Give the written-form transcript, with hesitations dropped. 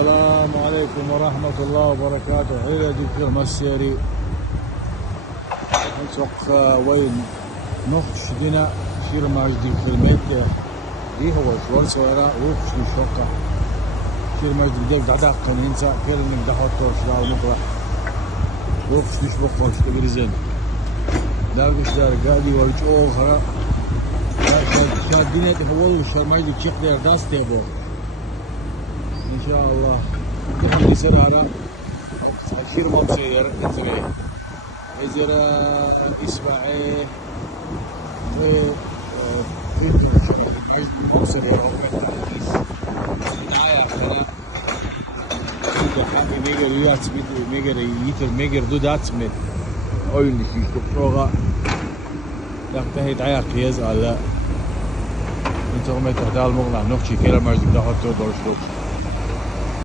السلام عليكم ورحمة الله وبركاته. حيلة دكتور مسيري نسوق وين نخش دينا شير ماجدي كلمات دي هو شوار سوارا وخش للشوكة شير ماجدي بديك دعدا قنينسا كيرنك دحوتو شلاو نقرأ وخش لش بخوش تقريزين داقش دار قادي ورج أوخرا شاد دينا تحول وشار ماجدي تشيق دير داس تيبو إن شاء الله تحمل سرارة شير مبسير نزري إزرا إسماعي في مبسير يروح من التحديث نعايا خلا حابي ميجر يوات سميت ميجر يتر ميجر دودات سميت أول نشيش دكتورة يقتهي دعايا قياز على انتو غمي تحتال مغنى نوخشي كيلا مارزك داخل تودور شلوك